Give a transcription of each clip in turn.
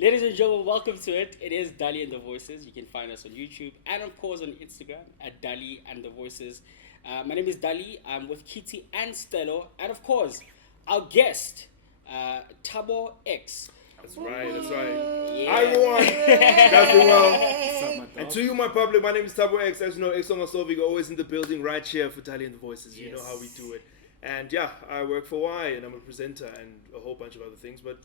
Ladies and gentlemen, welcome to it. It is Dali and the Voices. You can find us on YouTube and of course on Instagram at Dali and the Voices. My name is Dali. I'm with Kitty and Stello, and of course, our guest, Thabo X. That's right, that's right. Yeah. I won. That's the well. What's up, my And dog? to you, my public, my name is Thabo X. As you know, X on Sovic, always in the building, right here for Italian and the Voices. You know how we do it. And yeah, I work for Y, and I'm a presenter and a whole bunch of other things. But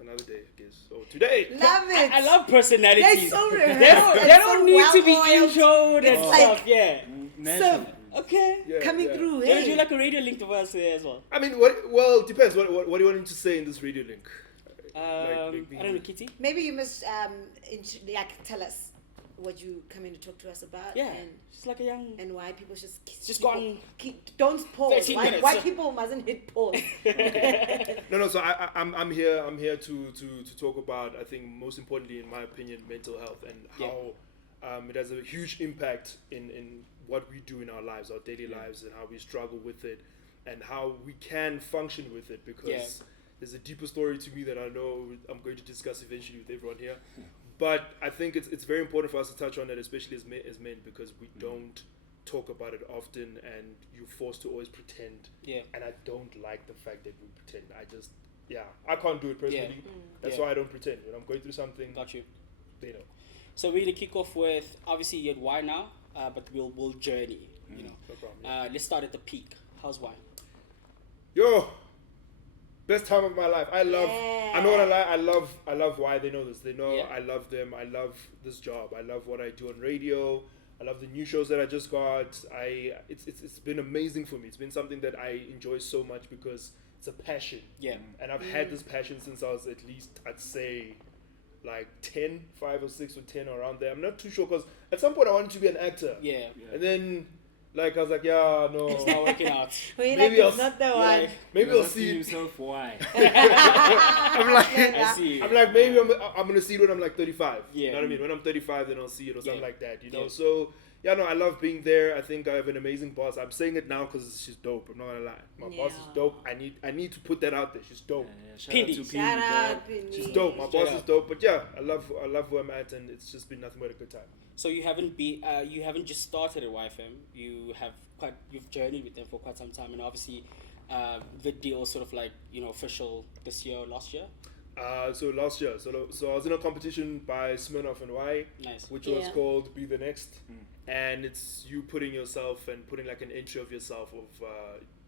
another day, I guess. So today, Love it. I love personalities. They're so They rehearsed. they don't need to be well-oiled. introed and It's stuff. like- Yeah. Naturally. Okay. yeah, Coming yeah. through, Can you hey. do like a radio link to us there as well? I mean, well, it depends. What do you want him to say in this radio link? I don't know, Kitty. Maybe you must tell us what you come in to talk to us about. Yeah. She's like a young. And why people should Just gone don't pause. 13 Why, minutes. why people mustn't hit pause? No. So I'm here to talk about, I think most importantly in my opinion, mental health and how it has a huge impact in what we do in our lives, our daily lives, and how we struggle with it, and how we can function with it. Because there's a deeper story to me that I know I'm going to discuss eventually with everyone here. But I think it's very important for us to touch on it, especially as men, because we don't talk about it often, and you're forced to always pretend. Yeah. And I don't like the fact that we pretend. I can't do it personally. That's Yeah. why I don't pretend. When I'm going through something, Got you. they know. So we're gonna kick off with obviously you're at Y now, but we'll journey. You know. No problem. Let's start at the peak. How's Y? Yo, best time of my life. I'm not gonna lie. I love why they know this. They know Yeah. I love them. I love this job. I love what I do on radio. I love the new shows that I just got. It's been amazing for me. It's been something that I enjoy so much because it's a passion. Yeah. And I've had this passion since I was at least, I'd say, like 10, 5 or 6 or 10 around there. I'm not too sure because at some point I wanted to be an actor. Yeah. And then, like, I was like, yeah, no. It's not working out. We're Maybe like, I'll it's not the Yeah. one. Maybe He was I'll asking see it. himself why. I'm like, I see you. I'm like, maybe I'm gonna see it when I'm like 35. Yeah. You know what I mean? When I'm 35, then I'll see it or something Yeah. like that. You know. Yeah. So yeah, no, I love being there. I think I have an amazing boss. I'm saying it now because she's dope. I'm not gonna lie. My boss is Yeah. dope. I need to put that out there. She's dope. Shout Pindi. out to Pindi, Shout dog. out, Pindi. She's dope. My Straight boss is up. dope. But yeah, I love where I'm at, and it's just been nothing but a good time. So you haven't just started at YFM. You've journeyed with them for quite some time, and obviously, the deal sort of like official this year or last year. So last year, so I was in a competition by Smirnoff and Y, Nice. which was Yeah. called Be the Next, and it's you putting yourself and putting like an entry of yourself of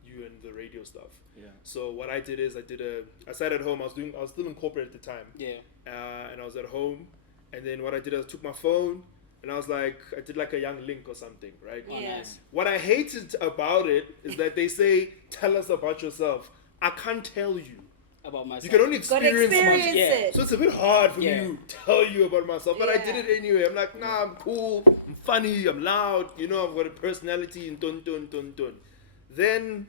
you and the radio stuff. Yeah. So what I did is I sat at home. I was still in corporate at the time, Yeah. and I was at home, and then what I did is I took my phone and I did like a young link or something, right? Oh, Yeah. nice. What I hated about it is that they say, "Tell us about yourself." I can't tell you. About myself. You can only Got experience. experience Yeah. it. So it's a bit hard for Yeah. me to tell you about myself, but I Yeah. did it anyway. I'm like, nah, I'm cool, I'm funny, I'm loud, I've got a personality and dun. Then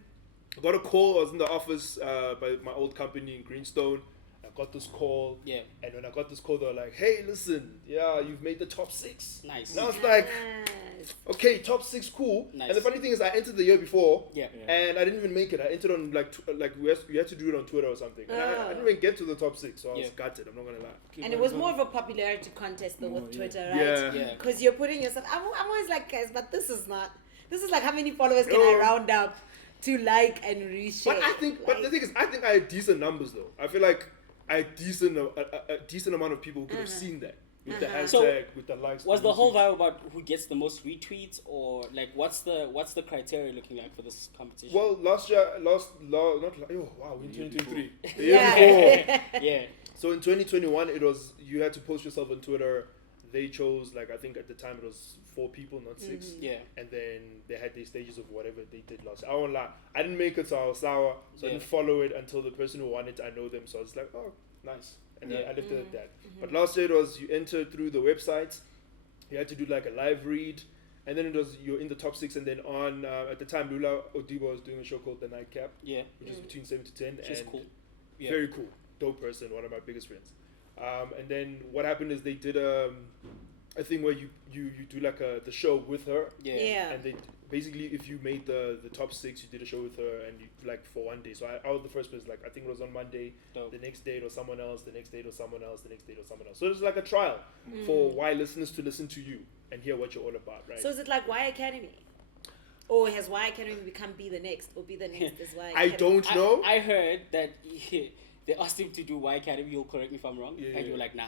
I got a call. I was in the office by my old company in Greenstone. I got this call. Yeah. And when I got this call, they were like, hey, listen, you've made the top 6. Nice. And I was like, Nice. okay, top 6, cool. Nice. And the funny thing is I entered the year before. Yeah. And I didn't even make it. I entered on we had to do it on Twitter or something. And I didn't even get to the top 6, so I was Yeah. gutted. I'm not gonna lie. And it was more of a popularity contest though with Oh, yeah. Twitter, right? Yeah. Yeah. Because you're putting yourself. I'm always like, guys, but this is like how many followers can No. I round up to like and reshare? But the thing is, I think I had decent numbers though. I feel like I had a decent amount of people who could have seen that with the hashtag, So, with the likes. Was the whole retweets. vibe about who gets the most retweets, or like what's the criteria looking like for this competition? Well, last year, wow, in 2023, the year Yeah. before. yeah. So in 2021, it was you had to post yourself on Twitter. They chose I think at the time it was 4 people, not 6. Yeah. And then they had these stages of whatever they did last year. I won't lie, I didn't make it, so I was sour. So I Yeah. didn't follow it until the person who won it, I know them. So I was like, oh, nice. And then Yeah. I left it at that. But last year it was you entered through the website. You had to do like a live read. And then it was you're in the top 6. And then on, at the time, Lula Odibo was doing a show called The Nightcap, Yeah. which is between 7 to 10. She's and cool. Yeah. very cool, dope person, one of my biggest friends. And then what happened is they did a thing where you do like the show with her. Yeah. And then basically, if you made the top 6, you did a show with her, and you like for one day. So I was the first person. Like I think it was on Monday. Dope. The next day it was someone else. The next day it was someone else. The next day it was someone else. So it was like a trial for Y listeners to listen to you and hear what you're all about, right? So is it like Y Academy? Or has Y Academy become Be the Next? Or Be the Next is Y I Academy? don't know. I heard that they asked him to do Y Academy. You'll correct me if I'm wrong. Yeah, And yeah. you were like, nah.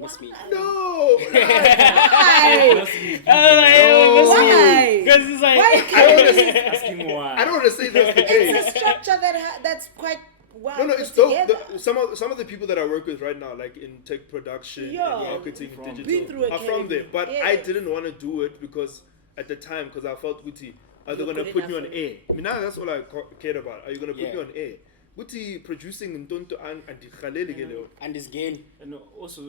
Miss me. No. Why? Why? Because it's like Asking why. I don't want to say that's the case. It's a structure that's quite well No, put it's dope. together. Some of the people that I work with right now, like in tech production, Yeah. and marketing, From- and Been digital, through are from academy. there. But I Yes. didn't want to do it because at the time, because I felt, Guti, are they You're going to good put me on enough air? I mean, now that's all I cared about. Are you going to put Yeah. me on air? Guti producing Ntonto and Dikhalele Geleo. and this game. And also,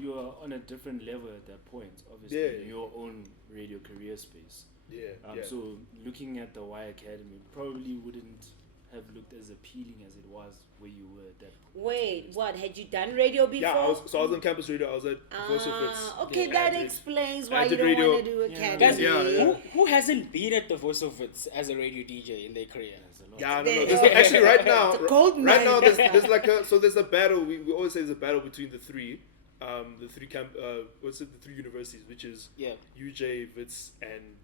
you are on a different level at that point, obviously, Yeah. in your own radio career space. Yeah, So looking at the Y Academy probably wouldn't have looked as appealing as it was where you were at that point. Wait, what? Had you done radio before? Yeah, I was on campus radio. I was at Voice of Wits. Okay, Yeah, that I did- explains I why you did don't radio. want to do academy. Guys, Yeah. who hasn't been at the Voice of Wits as a radio DJ in their career? There's a lot. Yeah, no. There- There's actually right now. It's a cold right now, mine. there's like there's a battle. We always say there's a battle between the three universities, which is Yeah. UJ, Wits, and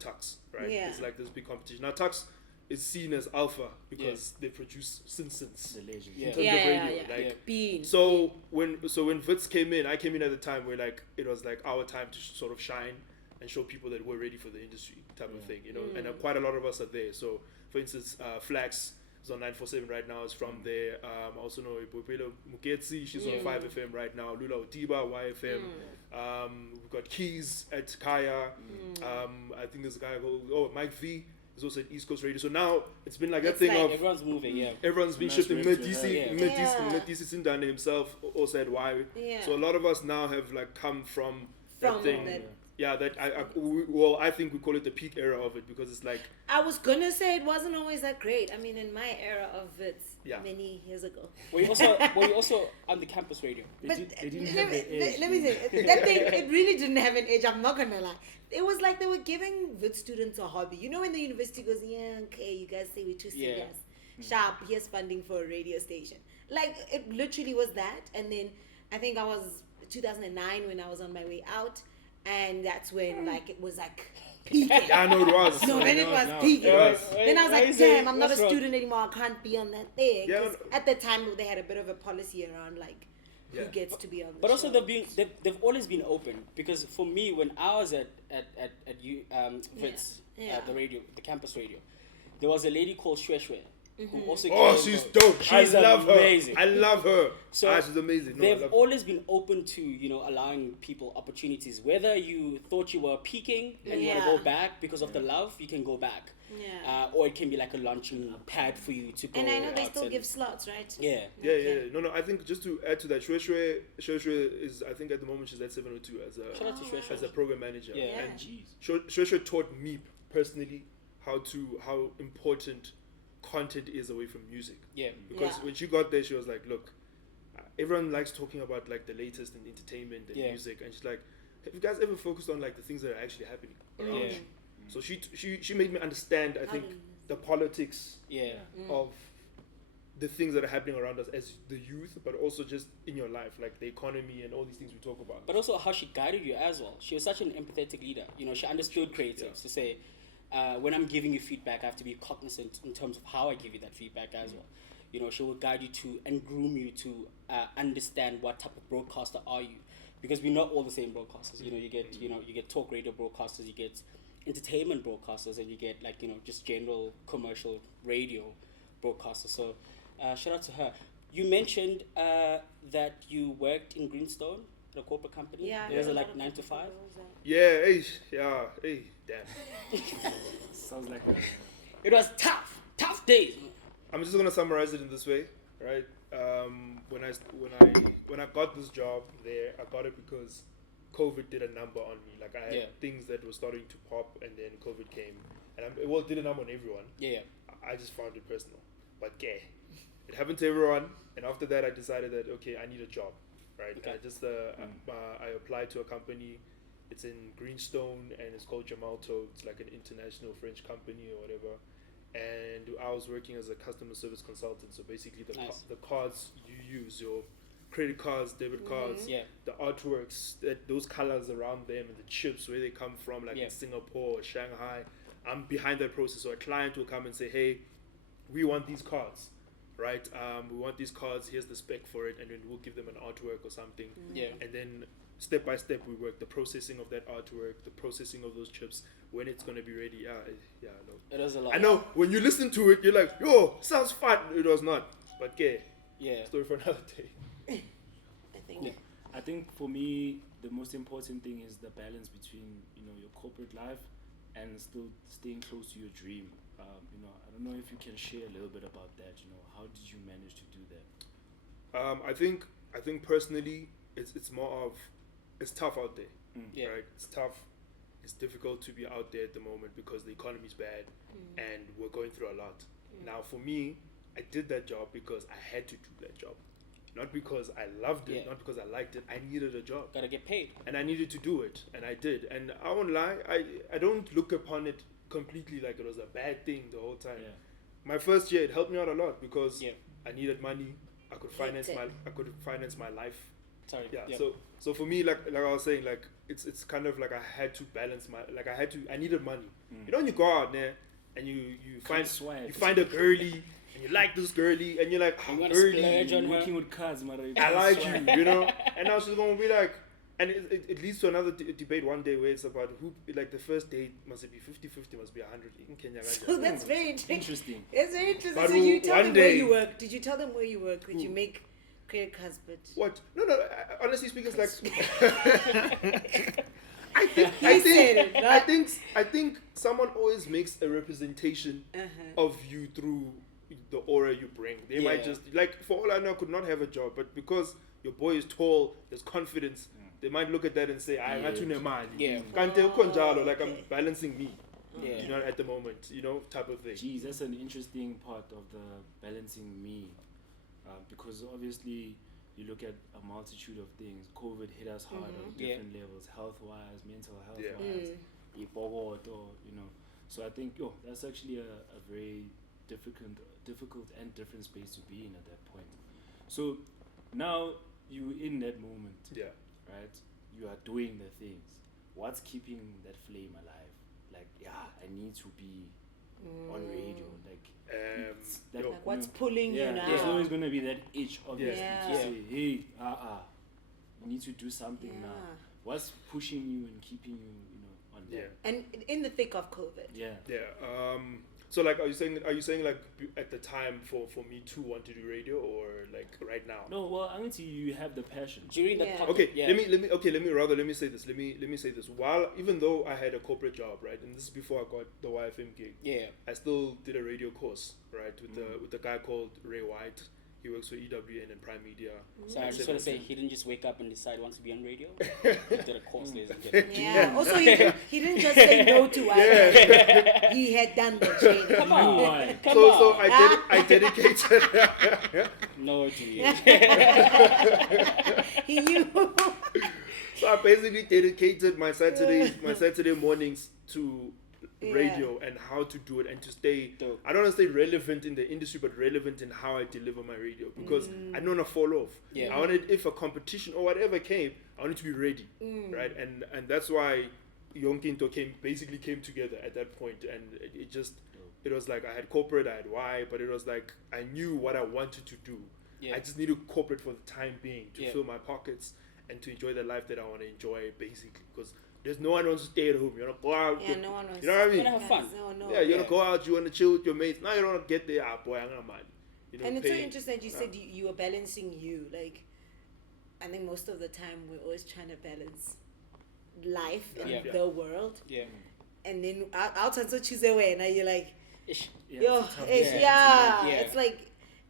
Tux. Right? Yeah. It's like this big competition. Now Tux is seen as alpha because they produce Simpsons The legend. Yeah. in terms Yeah, of yeah, radio. yeah. Like, Bean. So when Wits came in, I came in at the time where like it was like our time to sort of shine and show people that we're ready for the industry type of thing, you know. And quite a lot of us are there. So for instance, Flax is on 947 right now. Is from there. I also know Ipopelo Muketsi. She's on 5FM right now. Lula Otiba YFM. We've got Keys at Kaya. I think there's a guy called Mike V. Is also at East Coast Radio. So now it's been like that It's thing like of Everyone's moving, yeah. everyone's been Nice shifting. rep to Medisi have. Sindane himself also at Y. Yeah. So a lot of us now have like come from that From thing. that- Yeah, that I think we call it the peak era of it because it's like I was gonna say it wasn't always that great. I mean, in my era of it, Yeah. many years ago. Were you also on the campus radio? But They didn't let have me, the edge. let me say, that thing, it really didn't have an edge. I'm not gonna lie. It was like they were giving VIT students a hobby. You know, when the university goes, yeah, okay, you guys say we're too Yeah. serious. Sharp, here's funding for a radio station. Like, it literally was that. And then I think I was 2009 when I was on my way out. And that's when, like, it was like peaking. yeah, I know it was. No, then it was No. peaking. It was. Then I was Why like, is it- damn, I'm not a what's wrong? student anymore. I can't be on that thing. Yeah, 'Cause at the time, they had a bit of a policy around, like, who Yeah. gets to be on the But also show. they've always been open because for me when I was at Wits, Yeah. the campus radio, there was a lady called Shweshwe who also Oh, came she's from- dope. She's I love amazing. her. I love her. So she's amazing. No, I they've love always been open to allowing people opportunities. Whether you thought you were peaking and you want Yeah. to go back because of the love, you can go back. Yeah. Or it can be like a launching pad for you to go. And I know they out still and- give slots, right? Yeah. Yeah, Okay. yeah. No, I think just to add to that, Shweshwe is, I think at the moment she's at 702 as Shout out to Shweshwe. a program manager. Yeah. Yeah. And Jeez. Shweshwe taught me personally how important content is away from music. Yeah. Because Yeah. when she got there, she was like, look, everyone likes talking about like the latest in entertainment and Yeah. music. And she's like, have you guys ever focused on like the things that are actually happening around Yeah. you? So she made me understand, I think, do you- the politics Yeah. of the things that are happening around us as the youth, but also just in your life, like the economy and all these things we talk about. But also how she guided you as well. She was such an empathetic leader. She understood creatives to say, when I'm giving you feedback, I have to be cognizant in terms of how I give you that feedback as well. She will guide you to and groom you to understand what type of broadcaster are you, because we're not all the same broadcasters. You get talk radio broadcasters, you get entertainment broadcasters, and you get just general commercial radio broadcasters. So shout out to her. You mentioned that you worked in Greenstone, a corporate company. Yeah. Was a it lot like of 9 to people 5? knows that. Yeah, damn. Sounds like It was tough days. I'm just gonna summarize it in this way, right? When I got this job there, I got it because COVID did a number on me. Like I had things that were starting to pop, and then COVID came, and it did a number on everyone. Yeah. I just found it personal, but it happened to everyone. And after that, I decided that okay, I need a job. right? Okay. I applied to a company. It's in Greenstone and it's called Gemalto. It's like an international French company or whatever. And I was working as a customer service consultant. So basically, Nice. the cards you use, your credit cards, debit cards, Yeah. the artworks, those colors around them, and the chips where they come from, like Yeah. in Singapore or Shanghai. I'm behind that process. So a client will come and say, "Hey, we want these cards, right? We want these cards. Here's the spec for it," and then we'll give them an artwork or something. Yeah. And then step by step, we work the processing of that artwork, the processing of those chips, when it's gonna be ready. No. It was a lot. I know when you listen to it, you're like, "Yo, sounds fun." It was not, but okay. Yeah. Story for another day. I think. Cool. I think for me, the most important thing is the balance between your corporate life and still staying close to your dream. I don't know if you can share a little bit about that. How did you manage to do that? I think personally, it's more of it's tough out there, Yeah. right? It's tough. It's difficult to be out there at the moment because the economy's bad, and we're going through a lot. Now, for me, I did that job because I had to do that job, not because I loved it, Yeah. not because I liked it. I needed a job, Gotta get paid. and I needed to do it, and I did. And I won't lie, I don't look upon it completely like it was a bad thing the whole time. Yeah. My first year, it helped me out a lot because Yeah. I needed money. I could finance my life. Sorry. Yeah. So for me, like I was saying, like it's kind of like I had to balance I needed money. You know, when you go out there and you find a girly and you like this girly and you're like, You oh, wanna girly, splurge on her. Working with cards, man. I like you, and I was just gonna be like, and it leads to another debate one day where it's about who, like the first date must it be 50-50, must be 100 in Kenya. So that's very interesting. Interesting. It's very interesting. But So you tell one them where day- you work. Did you tell them where you work? Did you make credit cards? But What? No. Honestly speaking, it's like He said it, not- I think someone always makes a representation of you through the aura you bring. They might Yeah. just like, for all I know, I could not have a job, but because your boy is tall, there's confidence. They might look at that and say, "I'm not too mali." Yeah. Kante ukhonjalo, like I'm Okay. balancing me. Yeah. You know, at the moment, type of thing. Geez, that's an interesting part of the balancing me, because obviously you look at a multitude of things. COVID hit us hard on Yeah. different levels, health-wise, mental Yeah. health-wise, ipogoto, So I think that's actually a very difficult and different space to be in at that point. So now you in that moment, Yeah. right? You are doing the things. What's keeping that flame alive? Like, I need to be on radio. Like, it's that, yo. like, what's pulling yeah, you now? there's always gonna be that itch, obviously, Yeah. to Yeah. say, hey, you need to do something Yeah. now. What's pushing you and keeping you, on Yeah. that? And in the thick of COVID. Yeah. Yeah. So like, are you saying like at the time for me to want to do radio, or like right now? No, well, I think you have the passion. During the Yeah. pocket, Okay, yeah. let me say this. Let me say this. While even though I had a corporate job, right, and this is before I got the YFM gig, Yeah. I still did a radio course, right, with the guy called Ray White. He works for EWN and Prime Media. So I just want to say he didn't just wake up and decide he wants to be on radio. He did a course, ladies and gentlemen. Yeah. Also, he didn't just say no to us. He had done the training. Come on. Why? Come So on. I dedicated. No, to you. He knew. So I basically dedicated my Saturday mornings to radio and how to do it and to stay. Dope. I don't want to stay relevant in the industry, but relevant in how I deliver my radio because I don't want to fall off. Yeah. I wanted, if a competition or whatever came, I wanted to be ready, right? And that's why Yonkinto came together at that point, and it was like I had corporate, I had Y, but it was like I knew what I wanted to do. Yeah. I just needed corporate for the time being to Yeah. fill my pockets and to enjoy the life that I want to enjoy, basically, because there's no one who wants to stay at home. You want to go out. Yeah, no one was. You know what I mean? You wanna have fun. No. Yeah, you want to go out, you want to chill with your mates. Now you don't want to get there, boy, I'm not mad. And it's so interesting that you said you were balancing you. Like, I think most of the time we're always trying to balance life and Yeah. the world. Yeah. And then outside so choose away, and now you're like, Ish. Yeah, yo, it's a tough it's, balance. yeah. Yeah. It's like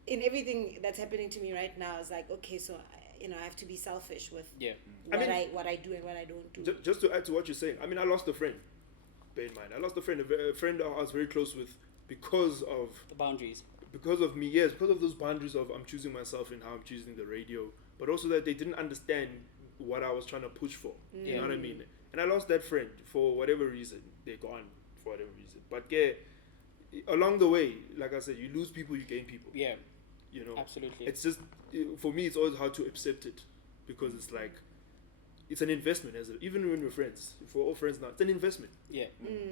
in everything that's happening to me right now. It's like, okay, so I have to be selfish with Yeah. I mean- what I do and what I don't do. Just to add to what you're saying, I mean, I lost a friend. Bear in mind, I lost a friend I was very close with because of The boundaries. me, yes, because of those boundaries of I'm choosing myself and how I'm choosing the radio but also that they didn't understand what I was trying to push for. You know what I mean? And I lost that friend for whatever reason. They're gone for whatever reason. But yeah, along the way, like I said, you lose people, you gain people. Yeah. You know, Absolutely. it's just, for me, it's always hard to accept it, because it's like, it's an investment. Even when we're friends, if we're all friends now, it's an investment. Yeah.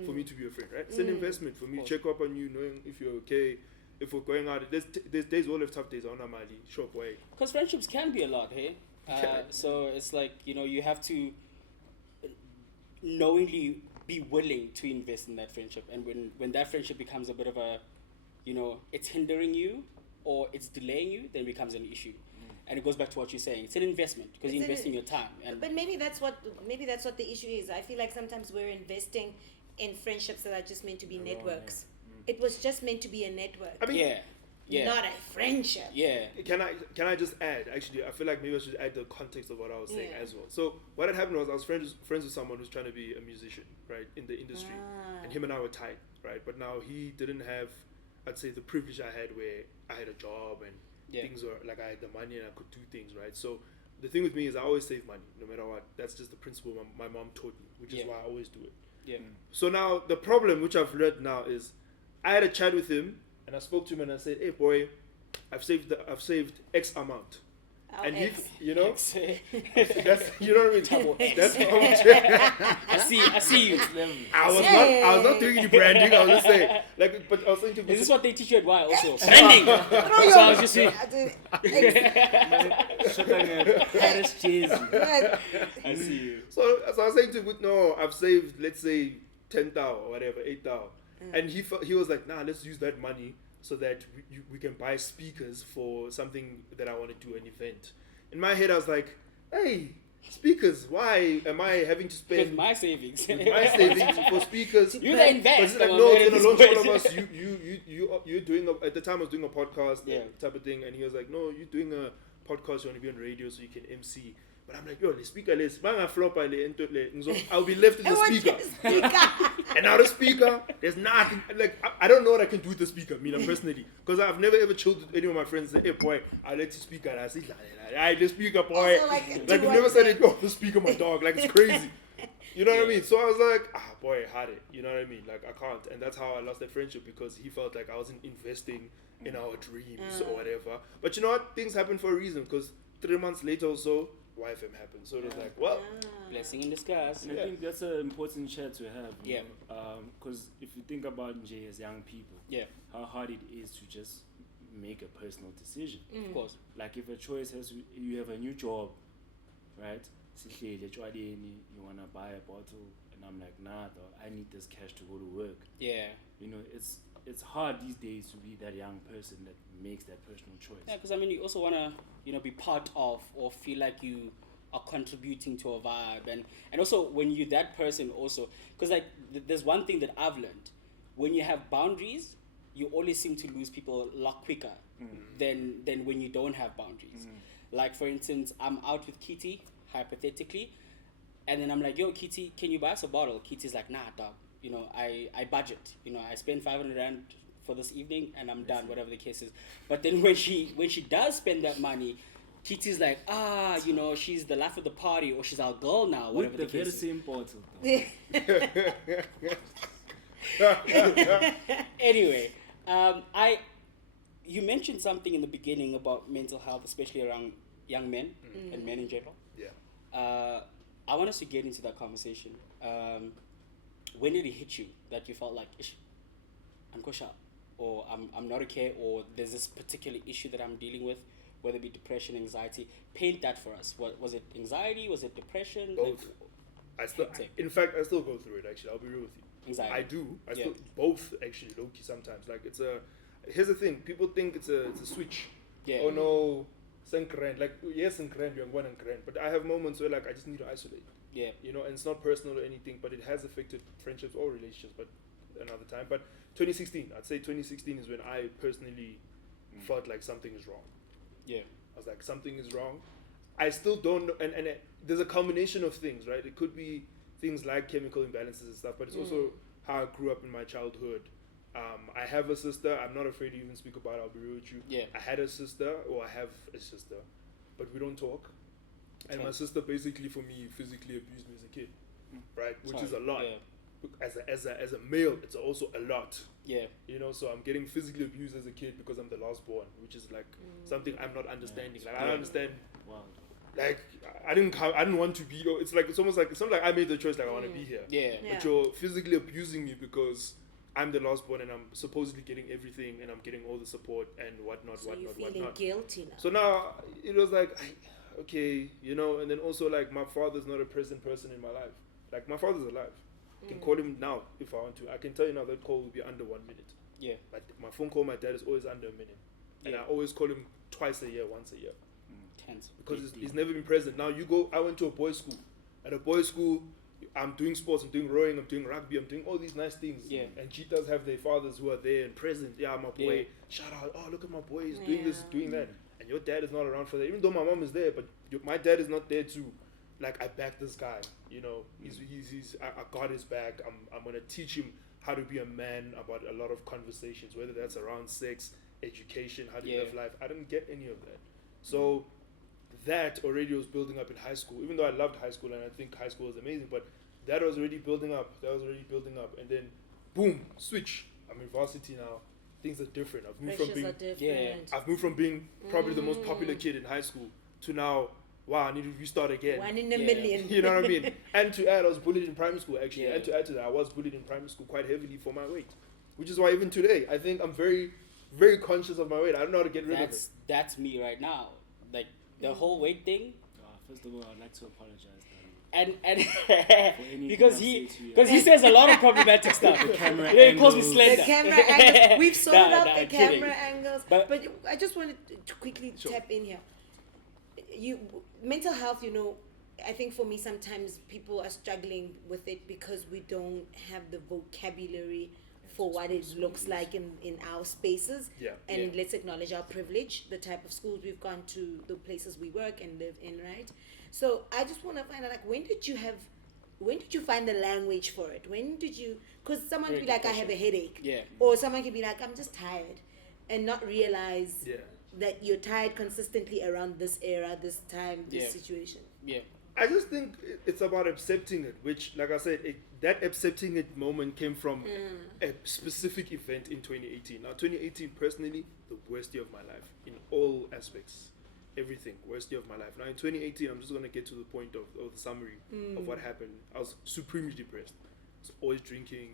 For me to be a friend, right? It's an investment for me to check up on you, knowing if you're okay. If we're going out, there's days, all have tough days on Amali, short way. Because friendships can be a lot, hey? So it's like, you have to knowingly be willing to invest in that friendship. And when that friendship becomes a bit of a, it's hindering you or it's delaying you, then it becomes an issue. And it goes back to what you're saying. It's an investment because you're investing your time. But maybe that's what the issue is. I feel like sometimes we're investing in friendships that are just meant to be networks. It was just meant to be a network. I mean, yeah. Not a friendship. Yeah. Can I just add? Actually, I feel like maybe I should add the context of what I was saying as well. So what had happened was I was friends with someone who's trying to be a musician, right, in the industry, and him and I were tight, right. But now he didn't have, I'd say, the privilege I had, where I had a job and things were like, I had the money and I could do things, right. So the thing with me is I always save money, no matter what. That's just the principle my mom taught me, which is why I always do it. Yeah. So now the problem, which I've learned now, is I had a chat with him. And I spoke to him and I said, "Hey boy, I've saved X amount." And X. he, you know, X. that's, you know what I mean, Thabo? That's how much. I see you. I was not doing any branding. I was just saying, like, but I was saying to. Is this what they teach you at Y also? Branding. So I was just saying. Paris cheese. I see you. So I was saying to him, no, I've saved, let's say, 10,000 or whatever, 8,000. And he was like, nah, let's use that money so that we can buy speakers for something that I want to do, an event. In my head, I was like, hey, speakers, why am I having to spend With my savings. for speakers? You the invest. It's like, no, it's going to launch all of us. You're doing, at the time I was doing a podcast type of thing. And he was like, no, you're doing a podcast, you want to be on radio so you can MC. But I'm like, yo, the speaker, I'll be left with the speaker. And now the speaker, there's nothing. Like, I don't know what I can do with the speaker, personally. Because I've never ever chilled with any of my friends and say, hey, boy, I'll let you speak. And I say, the speaker, boy. Also, like we've never said, yo, the speaker, my dog. Like, it's crazy. You know what I mean? So I was like, boy, I had it. You know what I mean? Like, I can't. And that's how I lost that friendship, because he felt like I wasn't investing in our dreams or whatever. But you know what? Things happen for a reason, because 3 months later or so, YFM happened. So it was like, well, blessing in disguise. And I think that's an important chat to have. Yeah. Because if you think about Nje as young people, how hard it is to just make a personal decision. Of course. Like if a choice you have a new job, right? You want to buy a bottle, and I'm like, nah, though, I need this cash to go to work. Yeah. It's hard these days to be that young person that makes that personal choice. Yeah, because you also want to, be part of, or feel like you are contributing to a vibe, and also when you're that person also, because like there's one thing that I've learned: when you have boundaries, you always seem to lose people a lot quicker than when you don't have boundaries. Like for instance, I'm out with Kitty, hypothetically, and then I'm like, yo, Kitty, can you buy us a bottle? Kitty's like, nah, dog. I budget. I spend 500 rand for this evening and I'm done, whatever the case is. But then when she does spend that money, Kitty's like, she's the life of the party, or she's our girl now, whatever With the the case very is. same bottle. Anyway, you mentioned something in the beginning about mental health, especially around young men and men in general. Yeah. I want us to get into that conversation. When did it hit you that you felt like, I'm kosha, or I'm not okay, or there's this particular issue that I'm dealing with, whether it be depression, anxiety? Paint that for us. Was it anxiety? Was it depression? Both. In fact, I still go through it, actually. I'll be real with you. Anxiety. I do. I still, both, actually, low-key sometimes. Like, here's the thing. People think it's a switch. Yeah. Oh, no, Sankren. Like, yes, Sankren, you're one Sankren. But I have moments where, like, I just need to isolate. Yeah. And it's not personal or anything, but it has affected friendships or relationships, but another time. But 2016, I'd say 2016 is when I personally felt like something is wrong. Yeah. I was like, something is wrong. I still don't know, and there's a combination of things, right? It could be things like chemical imbalances and stuff, but it's also how I grew up in my childhood. I have a sister. I'm not afraid to even speak about it. I'll be real with you. Yeah. I had a sister, or I have a sister. but we don't talk. And my sister basically, for me, physically abused me as a kid, right? Which is a lot. Yeah. As a male, it's also a lot. Yeah. You know, so I'm getting physically abused as a kid because I'm the last born, which is like something I'm not understanding. Like I don't understand. Wow. Like I didn't want to be. It's almost like I made the choice. Like I want to be here. Yeah. Yeah. But you're physically abusing me because I'm the last born and I'm supposedly getting everything and I'm getting all the support and whatnot. So you're feeling guilty now. So now it was like, okay, you know, and then also like my father's not a present person in my life. Like my father's alive. I can call him now if I want to. I can tell you now that call will be under 1 minute. Yeah. My phone call, my dad is always under a minute. And Yeah. I always call him twice a year, once a year. Tense. Because he's never been present. Now I went to a boys' school. At a boys' school, I'm doing sports, I'm doing rowing, I'm doing rugby, I'm doing all these nice things. Yeah. And cheetahs have their fathers who are there and present. Yeah, my boy, Yeah. shout out, oh, look at my boy, he's doing this, Yeah. doing that. And your dad is not around for that. Even though my mom is there, but my dad is not there to, like, I back this guy, you know. I got his back. I'm going to teach him how to be a man about a lot of conversations, whether that's around sex, education, how to live life. I didn't get any of that. So that already was building up in high school, even though I loved high school and I think high school was amazing, but that was already building up. And then, boom, switch. I'm in varsity now. Things are different. Pressures are different. I've moved from being probably the most popular kid in high school to now, wow, I need to restart again. 1 in a million. You know what I mean? And to add, I was bullied in primary school, actually. Yeah. And to add to that, I was bullied in primary school quite heavily for my weight. Which is why even today, I think I'm very, very conscious of my weight. I don't know how to get rid of it. That's me right now. Like the whole weight thing. First of all, I'd like to apologize. And anything because I he say to you. says a lot of problematic stuff. The camera He calls me angles. slender. The camera angles. We've sorted out the I'm kidding. camera angles. But- But I just wanted to quickly tap in here. Mental health, you know, I think for me sometimes people are struggling with it because we don't have the vocabulary for what it looks like in our spaces. Yeah. And let's acknowledge our privilege, the type of schools we've gone to, the places we work and live in, right? So I just want to find out, like, when did you find the language for it? When did you, because someone Very could be like, good I have a question. headache. Yeah. Or someone could be like, I'm just tired. And not realize Yeah. that you're tired consistently around this era, this time, this Yeah. situation. Yeah. I just think it's about accepting it, which, like I said, that accepting it moment came from a specific event in 2018. Now, 2018, personally, the worst year of my life in all aspects. Everything, worst year of my life. Now, in 2018, I'm just going to get to the point of the summary of what happened. I was supremely depressed. I was always drinking,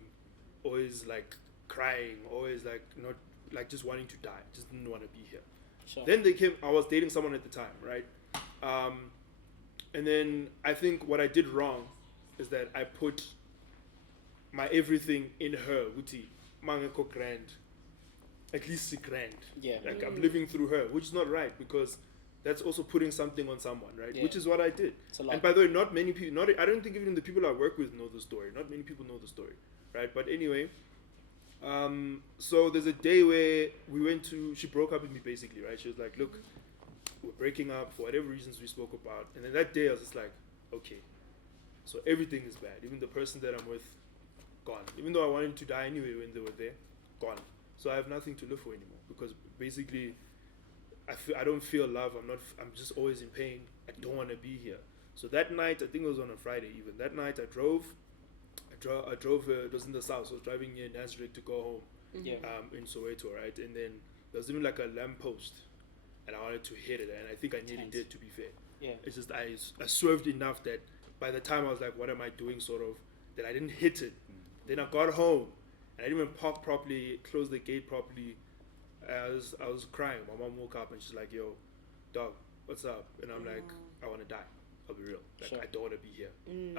always, like, crying, always, like, not, like, just wanting to die. Just didn't want to be here. Sure. Then I was dating someone at the time, right? And then I think what I did wrong is that I put my everything in her, Uti, mangeko grand, at least grand. Yeah. Like I'm living through her, which is not right because that's also putting something on someone, right? Yeah. Which is what I did. It's a lot. And by the way, not many people, I don't think even the people I work with know the story. Not many people know the story, right? But anyway, so there's a day where she broke up with me basically, right? She was like, look, we're breaking up for whatever reasons we spoke about. And then that day I was just like, okay, so everything is bad. Even the person that I'm with, gone. Even though I wanted to die anyway when they were there, gone. So I have nothing to live for anymore because basically I don't feel love. I'm just always in pain. I don't want to be here. So that night, I think it was on a Friday even. That night I drove, it was in the south, so I was driving near Nazareth to go home Yeah. in Soweto, right? And then there was even like a lamppost and I wanted to hit it, and I think I nearly Tense. did, to be fair. Yeah. It's just I swerved enough that by the time I was like, what am I doing, sort of, that I didn't hit it. Then I got home and I didn't even park properly, close the gate properly. I was crying. My mom woke up and she's like, yo, dog, what's up? And I'm like, I want to die. I'll be real. Like, Sure. I don't want to be here. And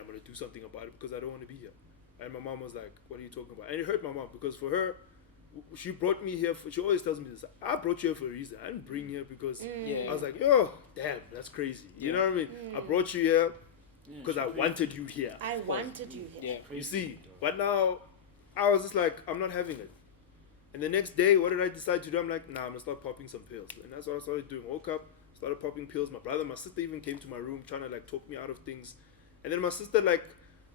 I'm going to do something about it because I don't want to be here. And my mom was like, what are you talking about? And it hurt my mom because for her, she brought me here. She always tells me this. I brought you here for a reason. I didn't bring you here because Yeah. I was like, yo, damn, that's crazy. You know what I mean? I brought you here because I wanted you here. I wanted you here. Yeah. You see, but now I was just like, I'm not having it. And the next day, what did I decide to do? I'm like, nah, I'm gonna start popping some pills. And that's what I started doing. Woke up, started popping pills. My sister even came to my room trying to like talk me out of things. And then my sister like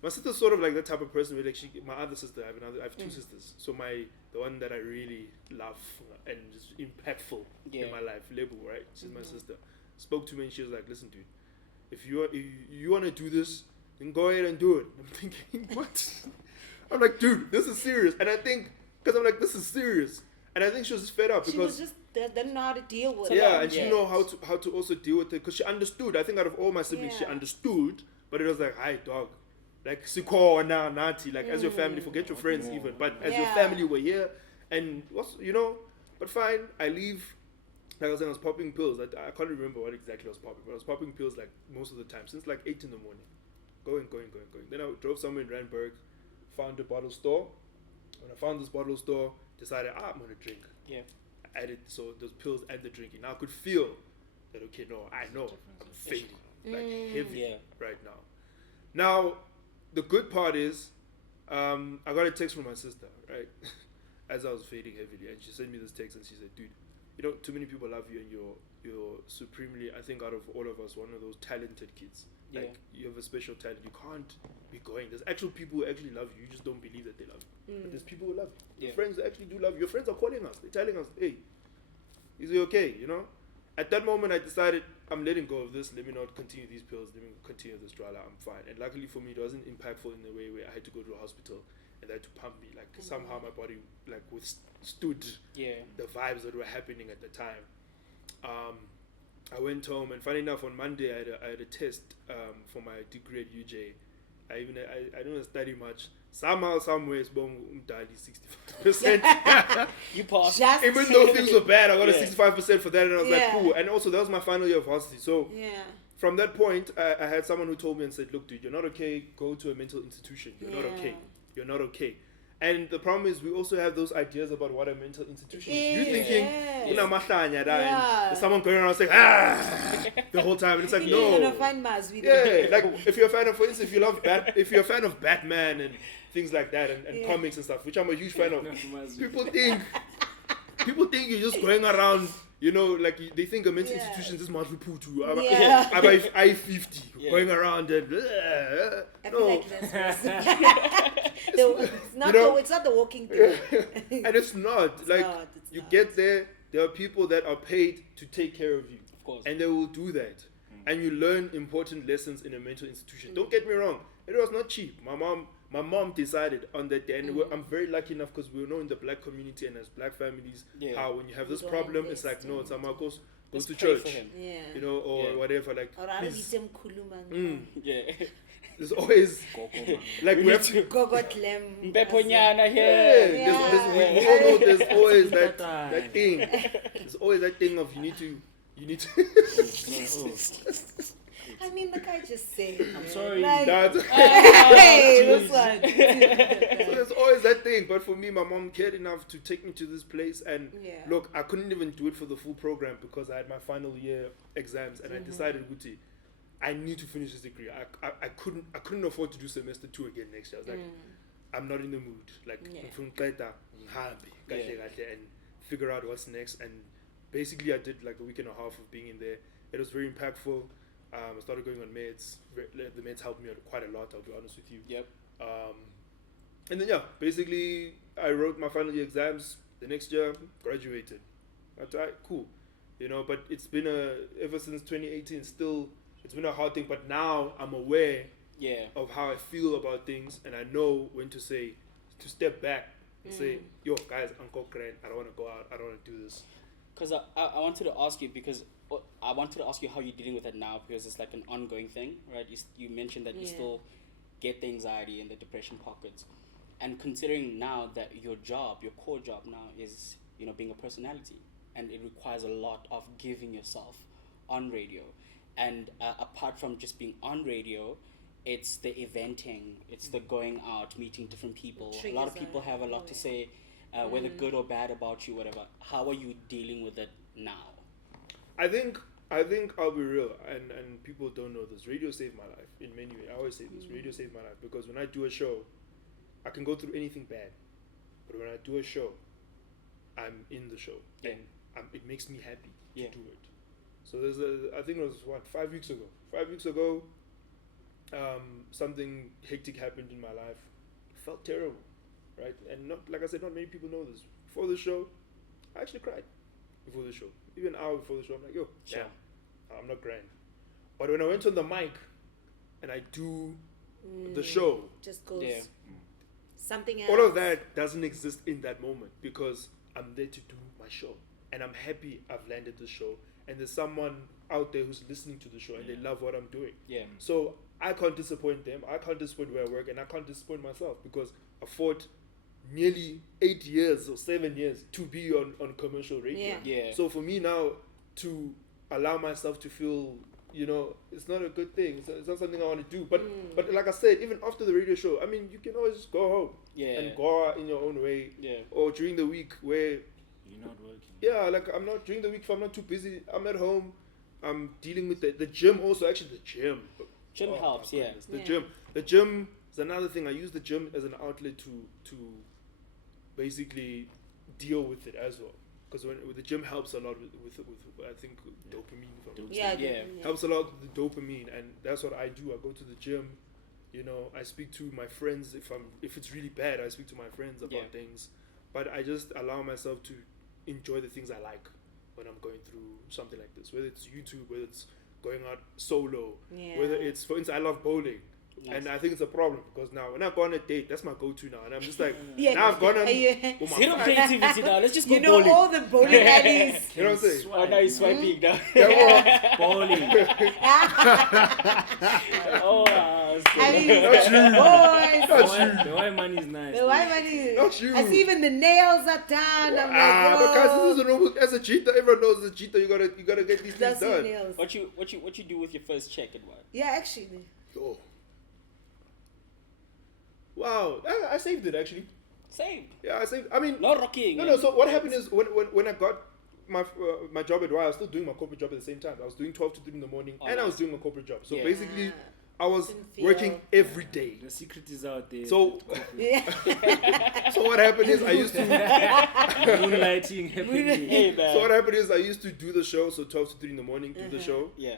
my sister's sort of like that type of person where like my other sister, I have two sisters. So the one that I really love and just impactful in my life, Lebu, right? She's my sister. Spoke to me and she was like, listen, dude, if you want to do this, then go ahead and do it. I'm thinking, what? I'm like, dude, this is serious. And I think, because I'm like, this is serious. And I think she was just fed up because... She was just didn't know how to deal with it. Yeah, and she know how to also deal with it because she understood. I think out of all my siblings, she understood. But it was like, hi, dog. Like, Siko now, Nati. Like, as your family, forget your friends even. But as your family, we're here. And, but fine, I leave. Like I was saying, I was popping pills. I can't remember what exactly I was popping, but I was popping pills like most of the time, since like 8 in the morning. Going. Then I drove somewhere in Randburg, found a bottle store. When I found this bottle store, decided, I'm going to drink. Yeah. I added those pills and the drinking. Now I could feel that, okay, no, I know I'm fading, like heavy right now. Now, the good part is, I got a text from my sister, right? As I was fading heavily, and she sent me this text and she said, dude, too many people love you and you're supremely, I think out of all of us, one of those talented kids. Like, you have a special talent. You can't be going. There's actual people who actually love you. You just don't believe that they love you. But there's people who love you. Your friends actually do love you. Your friends are calling us. They're telling us, hey, is it okay? At that moment, I decided, I'm letting go of this. Let me not continue these pills. Let me continue this drala. I'm fine. And luckily for me, it wasn't impactful in the way where I had to go to a hospital and they had to pump me. Like, somehow my body, like, withstood the vibes that were happening at the time. I went home, and funny enough, on Monday I had a test for my degree at UJ. I didn't study much. Somehow, somewhere, it's bong 65%. You passed. Even though things were bad, I got a 65% for that, and I was like, cool. And also, that was my final year of varsity. So from that point, I had someone who told me and said, look, dude, you're not okay. Go to a mental institution. You're not okay. You're not okay. And the problem is, we also have those ideas about what a mental institution is. You're thinking, and someone going around saying, the whole time. And it's like, no. You're gonna find Maz with like, if you're a fan of, for instance, if you're a fan of Batman and things like that, and comics and stuff, which I'm a huge fan of, people think you're just going around, like they think a mental institution is this much Putu. I-50 going around and I feel like it's not the walking thing. And it's not like you get there are people that are paid to take care of you, of course, and they will do that, and you learn important lessons in a mental institution. Don't get me wrong, it was not cheap. My mom decided on that day, and I'm very lucky enough because we know in the black community and as black families how when you have this problem, it's like, no, someone goes to church, or whatever, like, please. There's always like we have to Beponyana here. We all know there's always that thing. There's always that thing of you need to I mean, the guy just said. I'm sorry. Like, hey, this one. So there's always that thing. But for me, my mom cared enough to take me to this place. And look, I couldn't even do it for the full program because I had my final year exams. And I decided, Guti, I need to finish this degree. I couldn't afford to do semester 2 again next year. I was like, I'm not in the mood. Like, and figure out what's next. And basically, I did like a week and a half of being in there. It was very impactful. I started going on meds. The meds helped me quite a lot, I'll be honest with you. Yep. And then, basically, I wrote my final year exams. The next year, graduated. That's right, cool. But it's been ever since 2018, it's been a hard thing. But now I'm aware of how I feel about things, and I know when to step back and say, yo, guys, I'm Grant. I don't want to go out. I don't want to do this. Because I wanted to ask you, how you're dealing with it now, because it's like an ongoing thing, right? You mentioned that you still get the anxiety and the depression pockets, and considering now that your core job now is being a personality, and it requires a lot of giving yourself on radio, and apart from just being on radio, it's the eventing, it's the going out, meeting different people. A lot of people have a lot to say, whether good or bad about you, whatever. How are you dealing with it now? I think I'll be real, and people don't know this. Radio saved my life in many ways. I always say this. Radio saved my life because when I do a show, I can go through anything bad, but when I do a show, I'm in the show, and it makes me happy to do it. So I think it was 5 weeks ago. 5 weeks ago, something hectic happened in my life. Felt terrible, right? And not like I said, not many people know this. Before the show, I actually cried. Before the show, even an hour before the show, I'm like, yo, Sure. damn, I'm not crying. But when I went on the mic and I do the show, just goes Yeah. something else. all of that doesn't exist in that moment because I'm there to do my show. And I'm happy I've landed the show. And there's someone out there who's listening to the show and they love what I'm doing. Yeah. So I can't disappoint them. I can't disappoint where I work. And I can't disappoint myself because I fought nearly 8 years or 7 years to be on commercial radio. Yeah. Yeah. So for me now to allow myself to feel, it's not a good thing. It's not something I want to do. But like I said, even after the radio show, I mean, you can always go home Yeah. and go out in your own way. Yeah. Or during the week where, You're not working. yeah, like I'm not during the week if I'm not too busy. I'm at home. I'm dealing with the gym also. Actually, the gym. Gym Oh, helps, my yeah. goodness. The Yeah. gym. The gym is another thing. I use the gym as an outlet to basically deal with it as well. Because when the gym helps a lot with I think dopamine. If I'm not Yeah, Yeah. helps a lot with the dopamine, and that's what I do. I go to the gym, I speak to my friends if it's really bad. I speak to my friends about Yeah. things, but I just allow myself to enjoy the things I like when I'm going through something like this. Whether it's YouTube, whether it's going out solo, Yeah. whether it's, for instance, I love bowling. Nice. And I think it's a problem because now when I go on a date, that's my go-to now, and I'm just like, Yeah. now I've gone on. Yeah. with my Zero friends. creativity now. Let's just go You know bowling. all the bowling alleys. You know what I'm saying? Oh, now he's swiping now. Yeah, Bowling. Oh, I mean, Not you. boys. Not The white money is nice. The white money. Not you. I see even the nails are done. I'm like, but guys, whoa. this is a normal. As a cheater, everyone knows as a cheater, you gotta get these things That's your done. nails. What you do with your first check and what? Yeah, actually. Yo. Wow, I saved it actually. Same. Yeah, I saved. I mean, No rocking. no. So what happened is when I got my job at Y, I was still doing my corporate job at the same time. I was doing 12 to 3 in the morning, Oh, and I was nice. doing my corporate job. So Yeah. basically, Ah. I was Didn't feel- working every day. The secret is out there. So- Yeah. So what happened is I used to. Moonlighting happening. Hey man. So what happened is I used to do the show. So 12 to 3 in the morning, do the show. Yeah.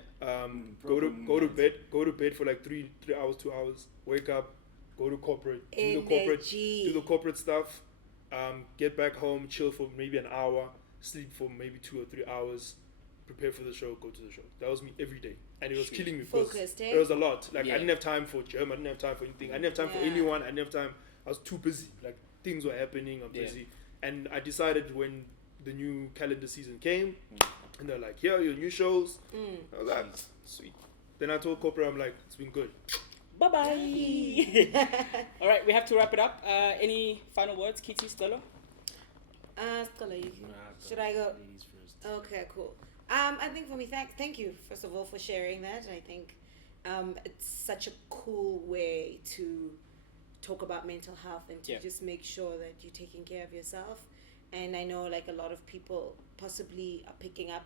Go to Proper go to bed for like 3 hours, 2 hours. Wake up, go to corporate, do Energy. the corporate stuff. Get back home, chill for maybe an hour, sleep for maybe 2 or 3 hours, prepare for the show, go to the show. That was me every day, and it was Shit. killing me because Focused, eh? it was a lot. Like Yeah. I didn't have time for gym, I didn't have time for anything, I didn't have time for Yeah. anyone, I didn't have time. I was too busy. Like things were happening, I'm Yeah. busy, and I decided when the new calendar season came, and they're like, "Here are your new shows." I was like, "Sweet." Then I told corporate, I'm like, "It's been good." Bye bye. All right, we have to wrap it up. Any final words, Kitty, Stella? Scholar, you Nah, should I go? Ladies first. Okay, cool. I think for me, thank you first of all for sharing that. I think it's such a cool way to talk about mental health and to Yeah. just make sure that you're taking care of yourself. And I know like a lot of people possibly are picking up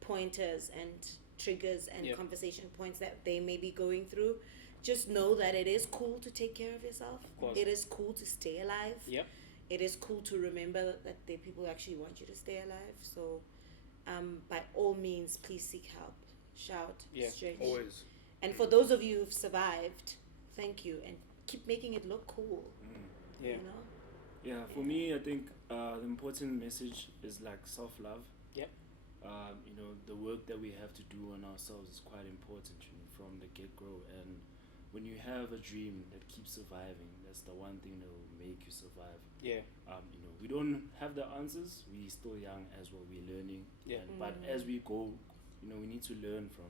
pointers and triggers and Yeah. conversation points that they may be going through. Just know that it is cool to take care of yourself. Of course. It is cool to stay alive. Yep. It is cool to remember that there are people who actually want you to stay alive. So, by all means, please seek help. Shout, Yeah, stretch. Always. And for those of you who've survived, thank you, and keep making it look cool. Yeah. You know. Yeah, for me, I think the important message is like self-love. Yep. The work that we have to do on ourselves is quite important, from the get-go. And when you have a dream that keeps surviving, that's the one thing that will make you survive. Yeah. We don't have the answers. We're still young as well. We're learning. Yeah. But as we go, we need to learn from,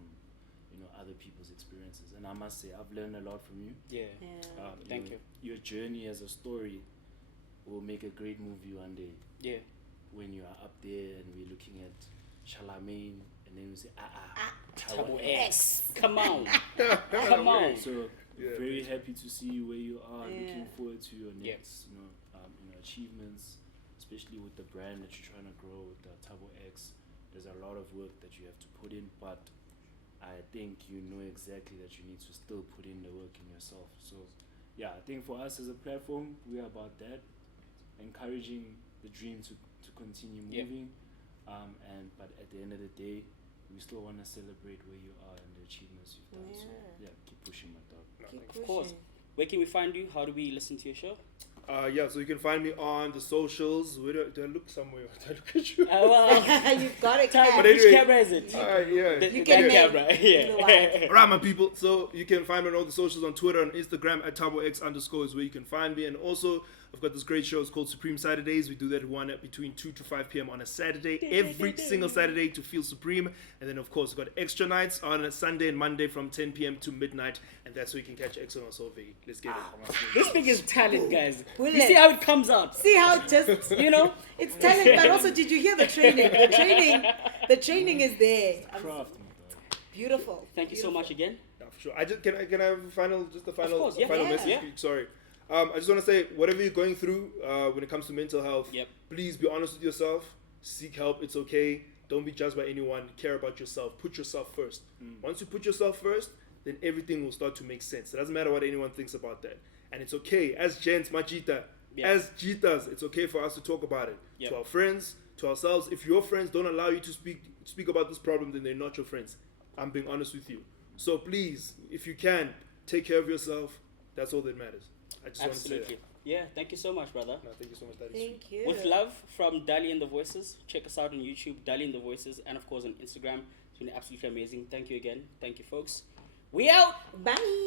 other people's experiences. And I must say, I've learned a lot from you. Yeah. Yeah. Thank you. Your journey as a story will make a great movie one day. Yeah. When you are up there and we're looking at Charlemagne, and then we say, Thabo X. Come on. Come on. So Yeah, very happy to see you where you are. Yeah. Looking forward to your Yeah. next, achievements, especially with the brand that you're trying to grow with the Thabo X. There's a lot of work that you have to put in, but I think you know exactly that you need to still put in the work in yourself. So, yeah, I think for us as a platform, we're about that, encouraging the dream to continue Yeah. moving. But at the end of the day, we still want to celebrate where you are and the achievements you've done. So, Yeah. yeah, keep pushing, my dog. Of course. Where can we find you? How do we listen to your show? Yeah, so you can find me on the socials. Where do I look somewhere? Do I look at you? Well, You've got it. Type, But which anyway, camera is it? Yeah. The You can back name- camera. you know Yeah. what? Alright, my people. So you can find me on all the socials, on Twitter, on Instagram at Thabo X _ is where you can find me. And also, I've got this great show. It's called Supreme Saturdays. We do that between 2 to 5 p.m. on a Saturday, every single Saturday to feel supreme. And then, of course, we've got extra nights on a Sunday and Monday from 10 p.m. to midnight. And that's where you can catch Exxon on Solvay. Let's get it. This thing is talent, guys. You Brilliant. see how it comes out. See how it just You know? it's talent, but also did you hear the training? The training is there. Craft, Beautiful. Thank you so much again. Yeah, for sure. Can I have a final course, yeah. final Yeah. message? Yeah. Sorry. I just want to say, whatever you're going through when it comes to mental health, Yep. please be honest with yourself. Seek help. It's okay. Don't be judged by anyone. Care about yourself. Put yourself first. Once you put yourself first, then everything will start to make sense. It doesn't matter what anyone thinks about that. And it's okay. As gents, Majita, Yeah. as Jitas, it's okay for us to talk about it. Yep. To our friends, to ourselves. If your friends don't allow you to speak about this problem, then they're not your friends. I'm being honest with you. So please, if you can, take care of yourself. That's all that matters. I just want to say Absolutely. that. Yeah, thank you so much, brother. No, thank you so much, Daddy. Thank you. With love from Dali and the Voices. Check us out on YouTube, Dali and the Voices, and of course on Instagram. It's been absolutely amazing. Thank you again. Thank you, folks. We out. Bye.